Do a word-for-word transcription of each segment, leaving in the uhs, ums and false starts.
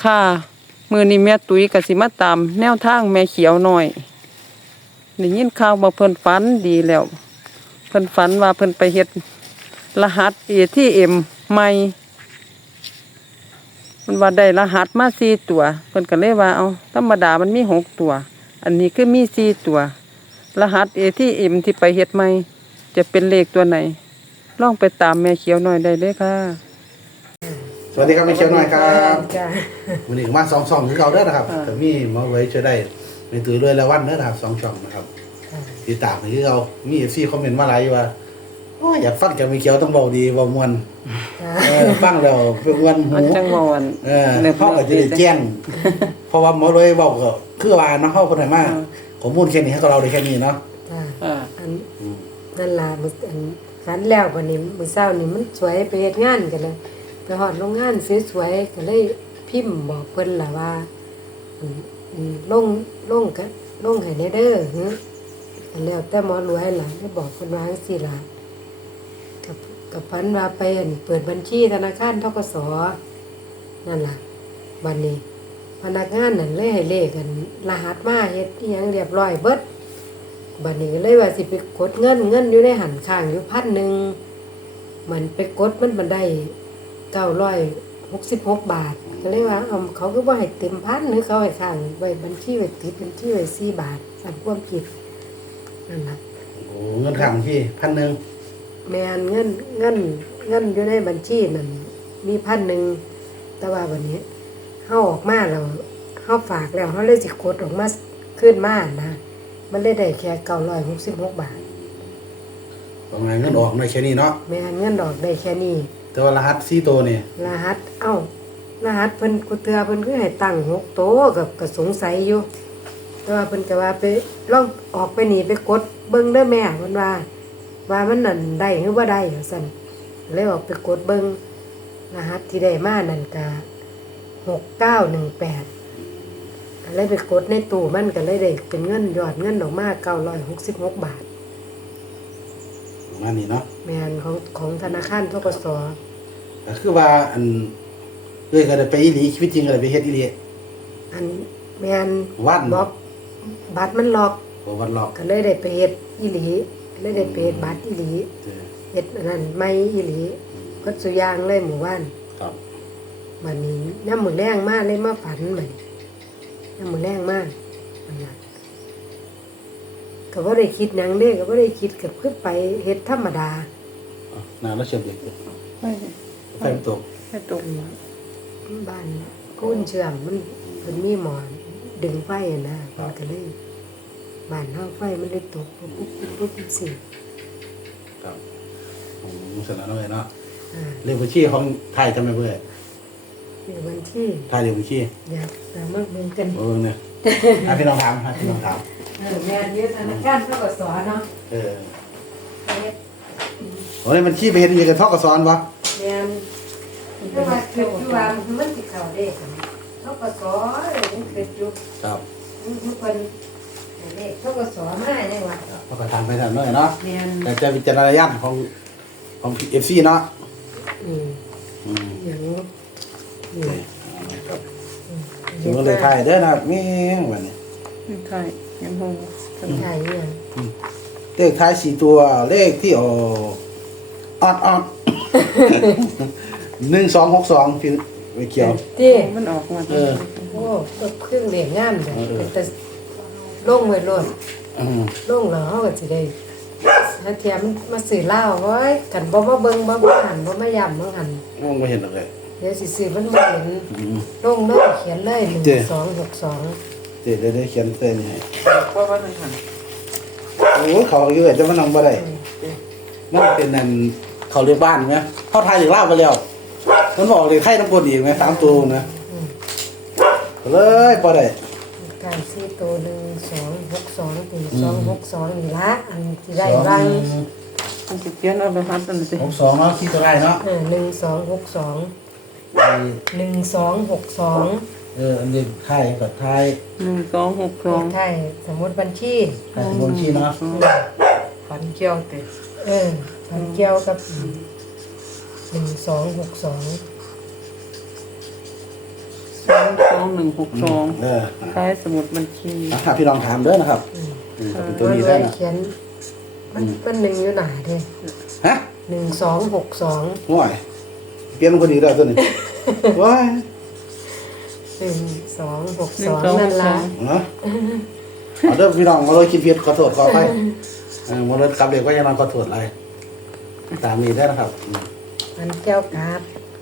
ค่ะมือนี้แม่ตุ้ยก็สิมาตามแนวทางแม่เขียวหน่อยได้ยินข่าวว่าเพิ่นฝันดีแล้วเพิ่นฝันว่าเพิ่นไปเฮ็ดรหัส เอ ที เอ็ม ใหม่มันว่าได้รหัสมาสี่ตัวเพิ่นก็เลยว่าเอาธรรมดามันมีหกตัวอันนี้คือมีสี่ตัวรหัส เอ ที เอ็ม ที่ไปเฮ็ดใหม่จะเป็นเลขตัวไหนลองไปตามแม่เขียวหน่อยได้เลยค่ะสวัสดีครับแม่เขียวหน่อยครับจ้ะวันนี้มาสองช่องถึงเราเด้อนะครับแต่มีหมาไว้ช่วยได้ในตื่นด้วยแล้ววันเด้อนะครับสองช่องนะครับติดตามที่เรามีเอฟซีคอมเมนต์มาหลายว่าโอ้อยากฟังจากแม่เขียวต้องเบาดีเบามวนเออฟังแล้วเพื่อวนหูมันจังม่วนเออพ่อก็จะได้แจ้งเพราะว่าหมอเลยบอกก็คือว่าเนาะเฮาคนไหนมาข้อมูลแค่นี้ให้เราได้แค่นี้เนาะจ้ะอ่าอันนั่นล่ะมื้ออันฝันแล้ววันนี้มื้อเช้านี่มันสวยไปเฮ็ดงานกันเลยไปฮอดโรงงานสวยๆก็เลยพิมพ์บอกเพิ่นล่ะว่าอืมอืมลงลงก็ลงให้แน่เด้อหึแล้วแต่หมอรวยล่ะได้บอกเพิ่นว่าจังซี่ล่ะกับกับฝันว่าไปอั่นเปิดบัญชีธนาคาร ธกส. นั่นล่ะบัดนี้พนักงานนั่นเลยให้เลขกันรหัสมาเฮ็ดอีหยังเรียบร้อยเบิดบัดนี้ก็เลยว่าสิไปกดเงินเงินอยู่ในหันข้างอยู่พันหนึ่งมันไปกดมันบันได้เก้าร้อยหกสิบหกบาทก็เลยว่าเอาเขาก็บ่ให้เต็มพันหรือเขาให้ข้างไว้บัญชีไว้ติดบัญชีไว้สี่บาทสั่นความผิดนั่นล่ะโอ้เงินข้างที่พันหนึ่งแม่นเงินเงินเงินอยู่ในบัญชีนั่นมีพันหนึ่งแต่ว่าวันนี้เฮาออกมาแล้วเฮาฝากแล้วเฮาเลยสิกดออกมาขึ้นมานะมันเลยได้แค่เก้าร้อยหกสิบหกบาทประมาณเงินออกในแค่นี้เนาะแม่นเงินดอกได้แค่นี้แต่ว่ารหัสสี่ตัวนี่รหัสเอ้ารหัสเพิ่นกูเตือเพิ่นคือให้ตั้งหกโตวกับก็สงสัยอยู่แต่ว่าเพิ่นก็ว่าไปลองออกไปนี่ไปกดเบิ่งเด้อแม่เพิ่นว่าว่ามันนั่นได้หรือบ่ได้ซั่นเลยออกไปกดเบิ่งรหัสที่ได้มานั่นก็หกเก้าหนึ่งแปดอะไรไปกดในตู้มันก็เลยได้เป็นเงินยอดเงินออกมาเก้าร้อยหกสิบหกบาทประมาณนี้เนาะแม่นของของธนาคาร ธกส. ก็คือว่าอันเอ้ยก็ได้ไปอีหลีชีวิตจริงก็ได้ไปเฮ็ดอีหลีอันแม่นวัดบล็อกบัตรมันล็อกบ่วัดหลอกก็เลยได้ไปเฮ็ดอีหลีเลยได้ไปเฮ็ดบัตรอีหลีเออเฮ็ดอันนั้นไม่อีหลีก็สุอยางเลยหมู่บ้านครับบัดนี้น้ำมือแรงมากเลยมาฝันบัดน้ำมือแรงมากมันน่ะก็บ่ได้คิดหยังเด้ก็บ่ได้คิดก็คือไปเฮ็ดธรรมดาอ่ะนานแล้วเชื่อมเด็กไม่ไฟมันตกไม่ตกบ้านก้นเชื่อมมันเพิ่นมีหมอนดึงไฟอะนะมันก็เลยบ้านเฮาไฟมันเลยตกปุ๊บปุ๊บปุ๊บปุ๊บจังซี่ครับผมสนาเลยเนาะอ่าเรื่องบัญชีของไทยทำไมเบื่อในวันที่ไทยเรื่องบัญชีอยากสามารถเบิ่งกันเออเนี่ยอ่ะพี่น้องถามครับพี่น้องถามเออแม่นอยู่ธนาคาร ธกส. เนาะเออโอ้ยมันขี้ไปเห็นอีกกับทอกกระสอนวะแม่นแต่ว่าคืออยู่ว่ามันสิเข้าได้ซั่นธกส. ยังคิดอยู่ครับทุกคนเลขธกส. มาได้ว่าพอก็ทำไปทำหน่อยเนาะแม่นแต่จะวิจารณญาณของของเอฟซีเนาะอืมอืมอย่างนี้โอเคเอาครับถึงก็เลยไทยเด้อนะครับมีวันนี้ใช่ยังงงคนไทยเนี่ยเลขท้ายสี่ตัวเลขที่ออกออดออดหนึ่งสองหกสองพี่ไม่เกี่ยวที่มันออกมาเออโอ้ก็เครื่องเรียงงามเลยเออแต่ลงไว้โลดอืมลงแล้วเขาก็สิได้ถ้าเทียมมาสื่อเล่าไว้กันบ่มาเบิ่งบ่มาหันบ่มาย้ำบ่หันมองไม่เห็นเลยเดี๋ยวสิซื้อมันบ่เห็นอืมลงเลยเขียนเลยหเจ้นึ่งสองหกสองเดี๋ยวได้เขียนเส้นให้เพราะว่ามันหันโอ้เขาเยอะจะมานั่งบ่ได้มันเป็นนั่นเขาเรียกบ้านไหมเขาทายอย่างลาบไปแล้วมันบอกเลยไข่น้ำกลอีกไหมสามตัวนะอืมเลยบ่ได้การซื้อตัวหนึ่งสองหกสองตีสองหกสองนี่ละอันที่ได้รังมันจะเขียนเอารหัสนั่นสิหกสองเนาะคิดตัวได้เนาะเออหนึ่งสองหกสองหนึ่งสองหกสองเอออันนี้ไทยกับไทยหนึ่งสองหกสองไทยสมมติบัญชีไทยสมุนชีเนาะฝันเกี่ยวเตะเออพันเกี่ยวกับหนึ่งสองหกสองสององหนึ่งหกสองเออคล้ายสมุดบัญชีอ่ะถ้าพี่น้องถามเด้อนะครับอืมเป็นตัวนี้เลได้ยนะเขียนมันมันหนึ่งอยู่หนาเด้ฮะหนึ่งสองหกสองว้ายเปลี่ยนคนดีแล้วตัวนี้ว้ายหนึ่งสองหกหนึ่สงองสองนั่นสอละงเนาะเอาเด้อพี่น้องมาเลยคิดผิดขอโทษขอไปเออมาเลยกลับเด็กก็ยังนอนขอโทษอะไรตามนี้ได้นะครับอืมมันแก้วการ์ด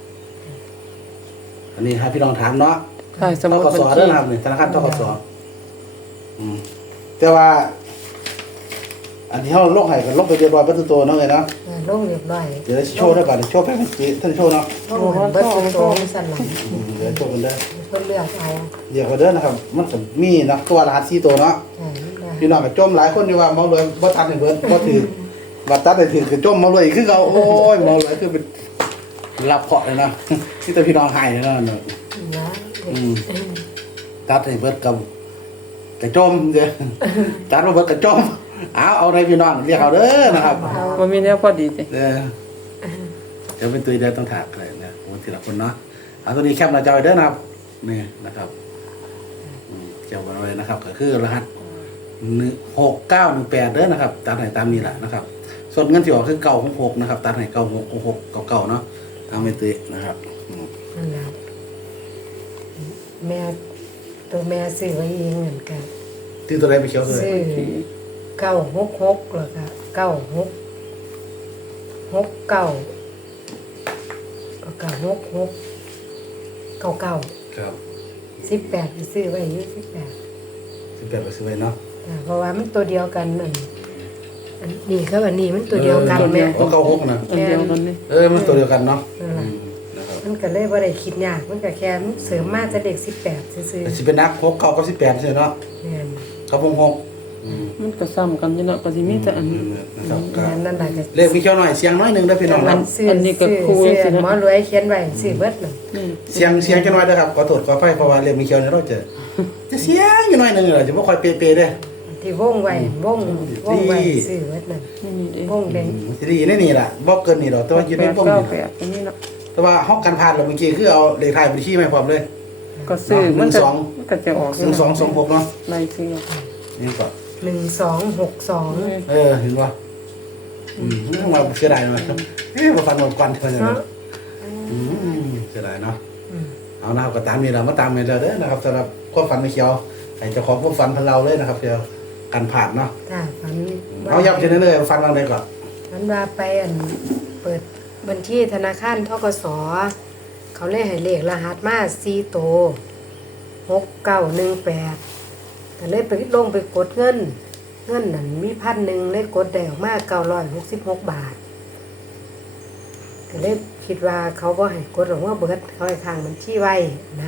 อันนี้ให้พี่น้องถามเนาะคล้ายสธมุดกบัสญเด้ชีอนะครับนี่ธนาคารธกสอืมแต่ว่า อันที่เขาลงให้กันลงไปเรียบร้อยเบิดทุกตัวเนาะเลยเนาะเออลงเรียบร้อยเดี๋ยวโชว์ได้ป่ะโชว์ไปมันสิท่านโชว์เนาะลงให้เบิดตัวโตมันสั่นหลังอืมเดี๋ยวโชว์กันเด้อเพิ่นเลือกเอาเดี๋ยวกันเด้อนะครับ มันก็มีนะตัวรหัสสี่ตัวเนาะใช่ได้พี่น้องก็จมหลายคนที่ว่าเมาเลยบ่ตัดให้เบิดบ่ถือบ่ตัดให้ถือก็จมเมาเลยคือเขาโอ้ยเมาเลยคือเป็นรับเคราะห์เลยนะ ที่แต่พี่น้องให้เนาะเนาะนะอืม ตัดให้เบิดกับกระจมเด้อตัดมาเบิดกระจมเอาเอาในพี่น้องเรียกเอาเด้อนะครับว่ามีแนวพอดีสิเด้อเดี๋ยวเป็นตัวเดียวต้องถากเลยนะโอ้ทีละคนเนาะเอาตัวนี้แคปหน้าจอยเด้อนะครับนี่นะครับอืมเกี่ยวกับอะไรนะครับ ก็คือรหัสหนึ่งหกเก้าหนึ่งแปดเด้อนะครับตัดให้ตามนี้แหละนะครับ ส่วนเงินที่ออกคือเก้าหกหกนะครับตัดให้เก้าหกหกเก้าเก้าเนาะเอาไม่ตีนะครับอืมนั่นแหละแม่ตัวแม่ซื้อไว้เองเหมือนกันที่ตัวใดไปเขียวเลยซื้อเก้าหกหกแล้วก็เก้าหกหกเก้าก็เก้าหกหกเก้าเก้าครับสิบแปดซื้อไว้อยู่สิบแปดสิบแปดไปซื้อไว้เนาะเพราะว่ามันตัวเดียวกันนั่นอันนี้ครับอันนี้มันตัวเดียวกันแม่โอ้เก้าหกนะอันเดียวกันนี่เออมันตัวเดียวกันเนาะนั่นแหละอืมนะครับมันก็เลยว่าได้คิดยากมันก็แค่เสริมมาจะเด็กสิบแปดซื้อแต่สิเป็นนักหกเก้าก็สิบแปดใช่เนาะๆเนี่ยเขาพงหกอืมมันก็ซ้ำกันอยู่เนาะก็สิมีแต่อันนะครับก็เนี่ยนั่นแหละก็เลขมีเขียวหน่อยเสียงน้อยหนึงเด้อพี่น้องมัเนาะนซื้ออันนี้ก็ซื้อคู่ซื้อสินะหมอรวยเขียนไว้ซื้อเบิดน่ะนี่เสียงเสียงจะน้อยเด้อครับขอโทษขออภัยเพราะว่าเลขมีเขียวเนี่ยเราจะจะเสียงอยู่หน่อยหนึงเลยจะบ่ค่อยเป๊ะๆเด้อที่วงไว้วงวงไว้ซื้อเบิดน่ะนี่นี่เด้วงเป็นอืมสิได้ยินในนี่ล่ะบ่เกินนี่ดอกแต่ว่าอยู่ในแปดป้อมเก้านี่แปดอันนี้เนาะแต่ว่าห้องกันผ่านแล้วเมื่อกี้คือเอาเลขท้ายบัญชีมาให้พร้อมเลยก็ซื้อเนาะมันหนึ่จะงสองมันก็จะออกหนึ่งสองสองหกเนาะไล่ซื้อนี่ก็หนึ่งสองหกสองเออเห็นป่ะอืมมาเสียดายไหมเอ๊ะมาฟันหมดกวนเท่านั้นเนาะอืมเสียดายเนาะอืมเอานะครับก็ตามนี้เรามาตามนี้เราเด้อนะครับสำหรับความฝันไม่เขียวไอ้เจ้าของความฝันของเราเลยนะครับเดียวกันผ่านเนาะจ้าฝันเอาย้ำเช่นนั้นเลยฟันเราเลยก่อนฝันว่าไปอันเปิดบัญชีธนาคารธกสเขาเลยให้เลขรหัสมาสี่โตหกเก้าหนึ่งแปดแต่เลยไปลงไปกดเงิน เงินนั่นมีพันหนึ่งเลยกดได้ออกมาเก้าร้อยหกสิบหกบาทก็เลยคิดว่าเขาบ่ให้กดหรอกว่าเบิดเขาให้ทางบัญชีไว้นะ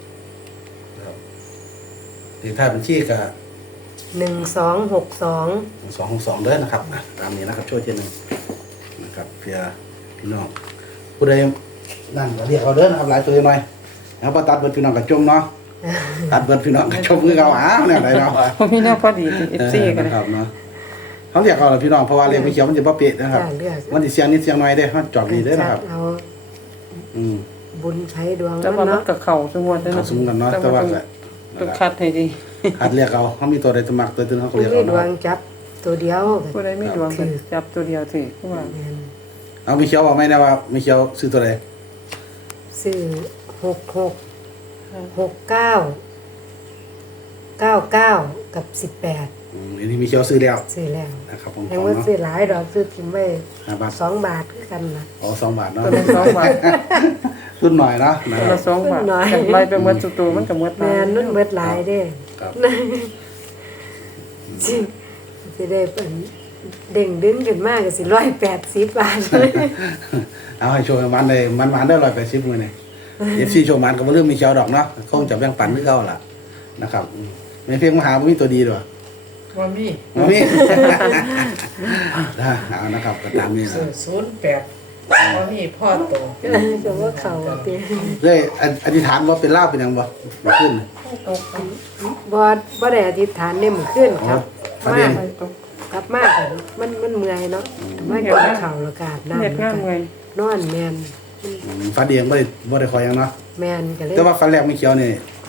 ทีท้ายบัญชีกับหนึ่งสองหกสองสองสองเด้อนะครับอ่ะตามนี้นะครับช่วยเช่นหนึ่งนะครับเพื่อพี่น้องผู้ใดนั่นก็เรียกเอาเด้อนะครับหลายตัวหน่อยแล้วพอตัดเบิดพี่น้องกับจมเนาะตัดเบิดพี่น้องกับจมคือเขาอ้าวเนี่ยไหนเนาะเพราะมีแนวพอดีสิ เอฟ ซี กันเลยครับเนาะเขาเรียกเอาล่ะพี่น้องเพราะว่าเลขไม่เขียวมันจะบ่เป๊ะนะครับจ้าเลือกมันสิเสียงนิดเสียงหน่อยเด้อเขาจอดนี่เด้อนะครับเอาอืมบุญใช้ดวงแต่ว่ามันเนาะก็เข้าสมมุติเขาสมกันเนาะแต่ว่าก็ต้องคัดให้ดีหัดเรียกเอาเขามีตัวใดตัวมักตัวตึงเขาก็ผู้เรียกมีเอาดวงเนาะจับตัวเดียวผู้ใดมีดวงก็จับตัวเดียวสิเพราะว่าแม่นเอาไม่เขียวบอกไหมนะว่าไม่เขียวซื้อตัวใดซื้อหกหกหกเก้าเก้าเก้ากับสิบแปดอืมอันนี้มีเขียวซื้อแล้วซื้อแล้วนะครับผมยังขอว่าเนาะซื้อหลายดอกซื้อทิ้งไว้ห้าบาทสองบาทคือกันนะอ๋อสองบาทเนาะตัวละสองบาทรุ่นหน่อยเนาะนะตัวครัละบสองบาทกันไล่ไปหมดสุดตัวมันก็หมดแม่นนุ่นเบิดหลายเด้ครับสิสิได้เป็นเด้งดึงขึ้นมากก็สิร้อยแปดสิบบาทเอาให้โชว์มันเลยมันมันได้ร้อยแปดสิบมือเนี่ยเอฟซีโชว์มันก็บ่เรื่องมีเขียวดอกเนาะคงจะแบ่งปันคือเก่าล่ะนะครับอืมไม่เพียงมาหาบ่มีตัวดีด้วยว่ามีบ่มี นะเอานะครับก็ตามนี้นะศูนย์แปดว่ามีพ่อโตก็ว่าเขาติเลยอธิษฐานว่าเป็นลาบเป็นหยังบ่บ่ขึ้นตกบ่บ่ได้อธิษฐานเนี่ยมื้อคืนครับประมาเด็นกลับมาก็มันมันเมื่อยเนาะมากินข้าวแล้วก็อาบน้ำเฮ็ดงานไงนอนแม่นอืมฟ้าเดียงบ่ได้บ่ได้คอยหยังเนาะแม่นก็เลยแต่ว่าฟันแรกไม่เขียวนี่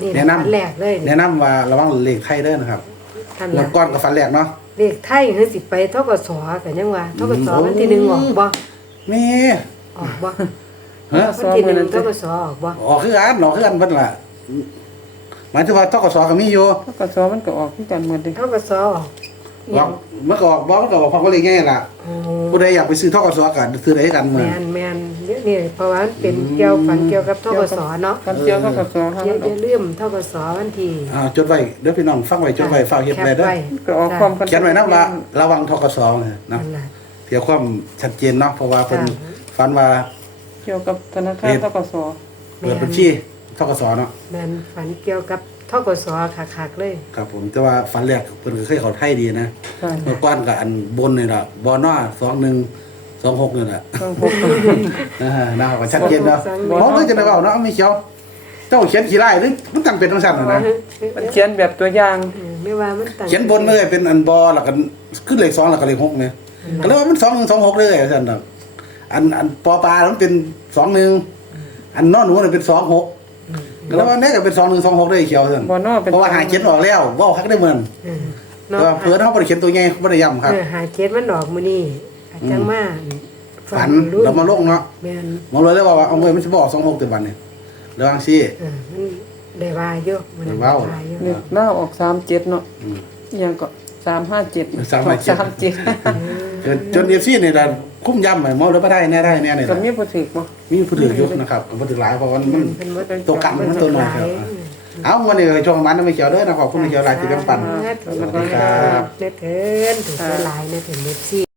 นี่แนะนำฝันแรกเลยแนะนำว่าระวังเลขไทยเด้อนะครับท่านแล้ล่ะวก้อนกับฟันแรกเนาะเลขไทยคือสิไปทกสกันยังว่าทกสวันที่หนึ่งออกบ่แม่ออกบ่ฮะวันที่หนึ่งทกสออกบ่ออกคืออันออกคืออันเพิ่นล่ะหมายถึงว่าทกสก็มีอยู่ถ้าก็สอมันก็ออกคือกันหมดเด้ทกสออกบอกมันก็ออกบอกมันก็ออกพอก็เลยง่ายล่ะโอ้ผู้ใดอยากไปซื้อทกสก็ซื้อได้กันเหมืแมอนนแมนเนี่ยนี่เพราะว่ามันเป็นเกี่ยวฝันเกี่ยวกับทกสเนาะกันเดียวเท่ากับสอเท่าอย่านั้นอย่าลืมทกสวันที่อ่าจดไว้เด้อพี่น้องฟังไว้จดไว้ฝากเฮ็ดไว้เด้อก็ออกความกันเขียนไว้นะว่าระวังทกสนะนั่นะนล่ะเพื่อความชัดเจนเนาะเพราะว่าเพิ่นจ้ะฝันว่าเกี่ยวกับธนาคารเท่ากับสอเปิดบัญชีทกสเนาะแมนฝันเกี่ยวกับทกสคักๆเลยครับผมแต่ว่าฝันแรกเพิ่นก็เคยเข้าไทยดีนะค่ะเมื่อก่อนก็อันบนนี่ล่ะบอนอสองหนึ่งสองหกนี่แหละต้องพบอ่านะครับก็ชัดเจนเนาะบ่มองคือจะได้เว้าเนาะมีเขียวเจ้าเขียนขี้ไล่หรือมันตั้งเป็นจังซั่นน่ะนะมันเขียนแบบตัวอย่างเออไม่ว่ามันต่างเขียนบนเลยเป็นอันบอแล้วก็ขึ้นเลขสองแล้วก็เลขหกเนี่ยก็เลยว่ามันสองหนึ่งสองหกเลยว่าซั่นดอกอันอันปอปลามันเป็นสองหนึ่งอันนอหนูน่ะเป็นสองหกก็เลยว่าเนี่ยก็เป็นสองหนึ่งสองหกได้เขียวซั่นบ่นอเป็นเพราะว่าหาเขียนออกแล้วเว้าคักได้เหมือนเออแต่ว่าเพิ่นเฮาบ่ได้เขียนตัวใหญ่บ่ได้ย้ำครับเออหาเจ็ดมันดอกมื้อนี้อาจจังมาฝันแล้วมาลงเนาะแม่นมองเลยเลยว่าเอาเงินมันสิบ่ออกสองหกตัวบัดนี้ระวังสิเออมันได้ว่าอยู่มันได้เว้าอยู่นี่หน้าออกสามเจ็ดเนาะอืมอหยังก็สามห้าเจ็ดสามห้าเจ็ดสามเจ็ดจนจน เอฟ ซี นี่ล่ะคุ้มย้ำให้มองเลยบ่ได้แน่ได้แน่นี่ก็ล่ะมีผู้ถือบ่มีผู้ถืออยู่นะครับก็บ่ถือหลายเพราะว่ามันเป็นบ่ตัวกลางมันตัวน้อยครับ เอาวันนี้ช่วงมันไม่เกี่ยวเด้อนะขอบคุณที่เกี่ยวหลายที่แบ่งปันสวัสดีครับเน็ตเถินถึงจะหลายเน็ตเถินเน็ตซี่